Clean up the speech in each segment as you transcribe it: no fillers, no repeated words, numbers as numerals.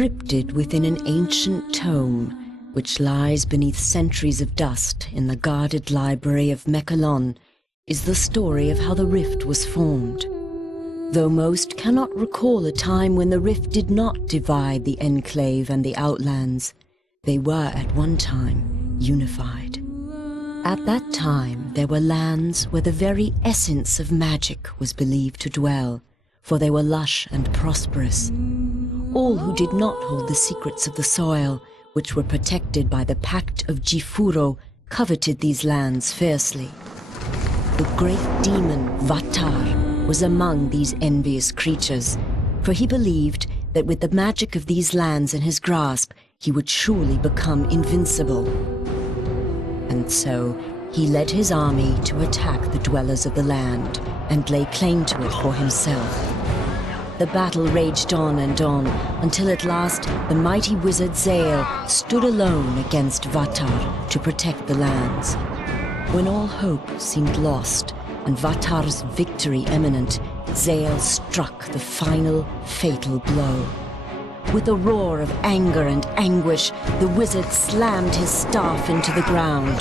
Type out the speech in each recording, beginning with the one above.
Scripted within an ancient tome, which lies beneath centuries of dust in the guarded library of Mechalon, is the story of how the rift was formed. Though most cannot recall a time when the rift did not divide the Enclave and the Outlands, they were at one time unified. At that time, there were lands where the very essence of magic was believed to dwell, for they were lush and prosperous. All who did not hold the secrets of the soil, which were protected by the Pact of Jifuro, coveted these lands fiercely. The great demon Vatar was among these envious creatures, for he believed that with the magic of these lands in his grasp, he would surely become invincible. And so, he led his army to attack the dwellers of the land and lay claim to it for himself. The battle raged on until at last the mighty wizard Zale stood alone against Vatar to protect the lands. When all hope seemed lost and Vatar's victory imminent, Zale struck the final fatal blow. With a roar of anger and anguish, the wizard slammed his staff into the ground.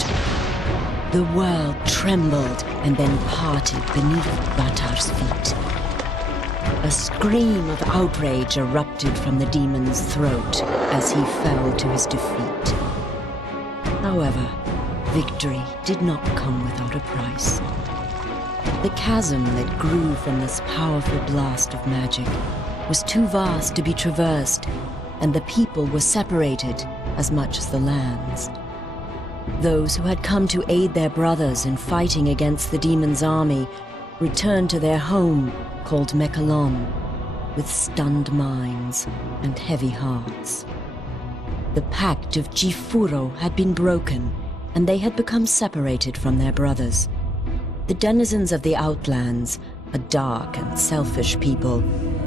The world trembled and then parted beneath Vatar's feet. A scream of outrage erupted from the demon's throat as he fell to his defeat. However, victory did not come without a price. The chasm that grew from this powerful blast of magic was too vast to be traversed, and the people were separated as much as the lands. Those who had come to aid their brothers in fighting against the demon's army returned to their home, called Mechalon, with stunned minds and heavy hearts. The Pact of Jifuro had been broken, and they had become separated from their brothers. The denizens of the Outlands, a dark and selfish people,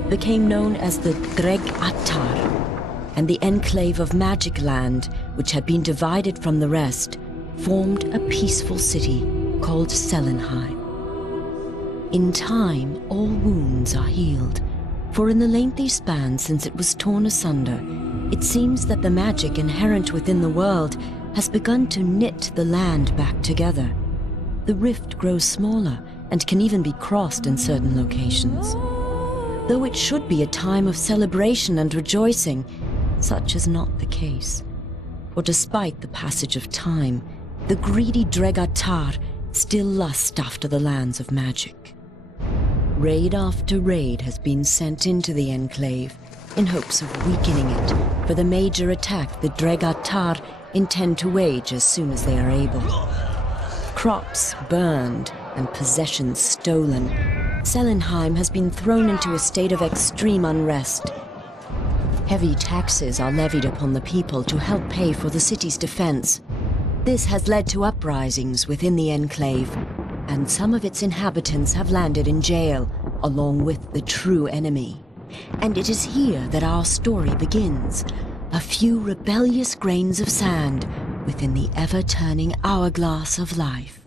became known as the Dreg Attar, and the Enclave of Magic Land, which had been divided from the rest, formed a peaceful city called Selenheim. In time, all wounds are healed, for in the lengthy span since it was torn asunder, it seems that the magic inherent within the world has begun to knit the land back together. The rift grows smaller and can even be crossed in certain locations. Though it should be a time of celebration and rejoicing, such is not the case. For despite the passage of time, the greedy Dregatar still lust after the lands of magic. Raid after raid has been sent into the Enclave in hopes of weakening it for the major attack the Dregatar intend to wage as soon as they are able. Crops burned and possessions stolen, Selenheim has been thrown into a state of extreme unrest. Heavy taxes are levied upon the people to help pay for the city's defense. This has led to uprisings within the Enclave, and some of its inhabitants have landed in jail, along with the true enemy. And it is here that our story begins. A few rebellious grains of sand within the ever-turning hourglass of life.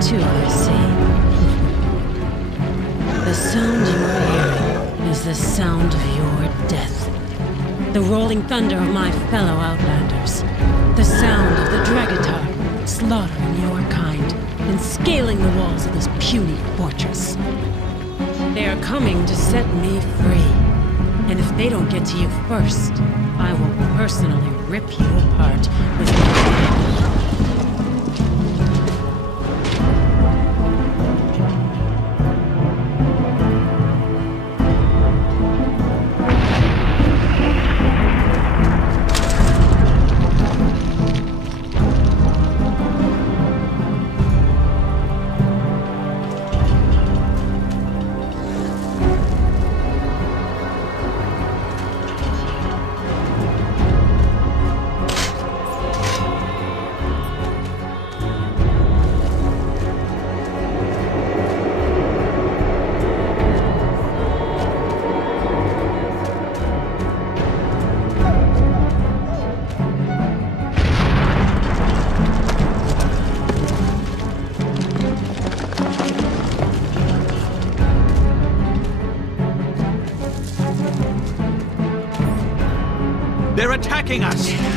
Too, I see. The sound you are hearing is the sound of your death. The rolling thunder of my fellow Outlanders. The sound of the Dregatar slaughtering your kind and scaling the walls of this puny fortress. They are coming to set me free. And if they don't get to you first, I will personally rip you apart with my attacking us!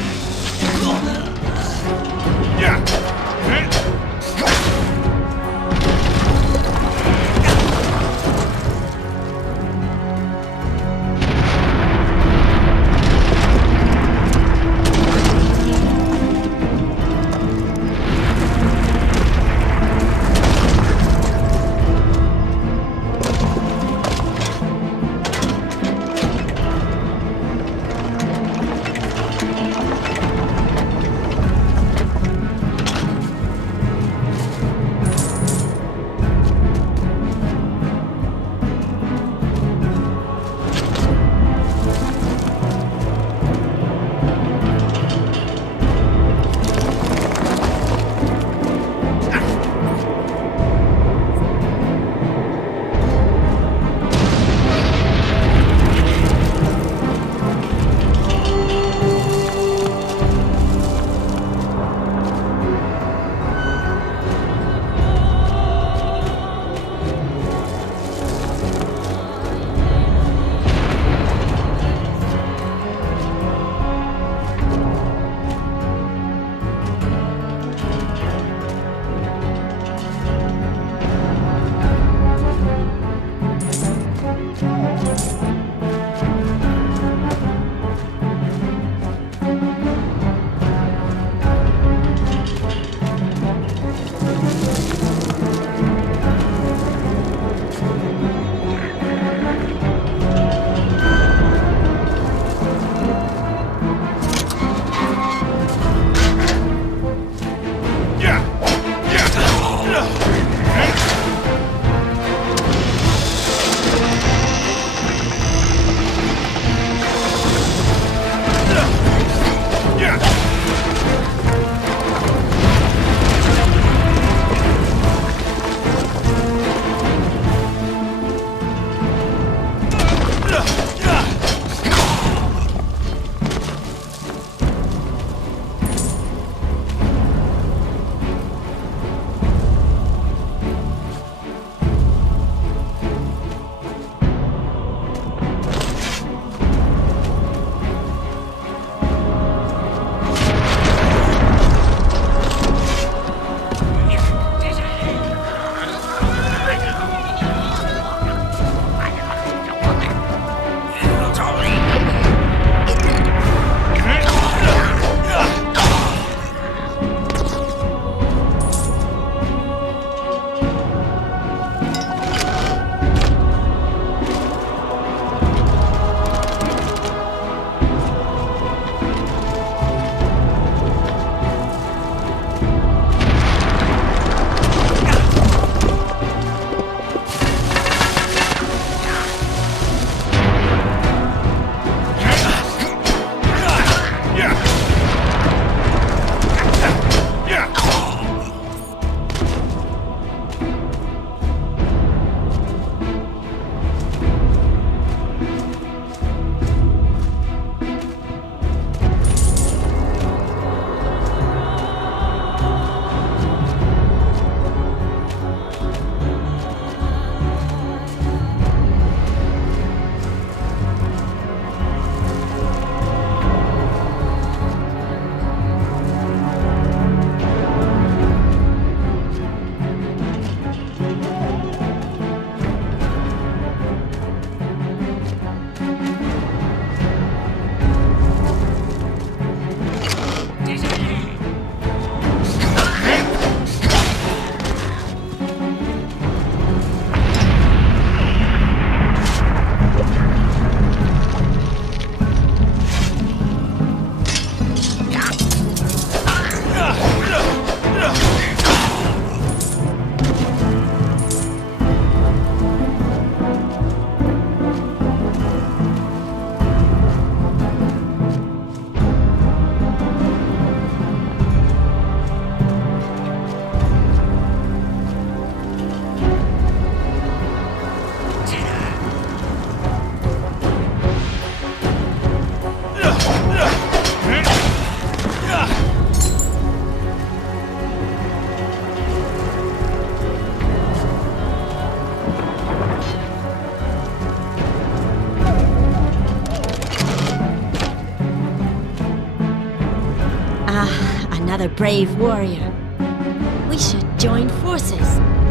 another brave warrior. We should join forces.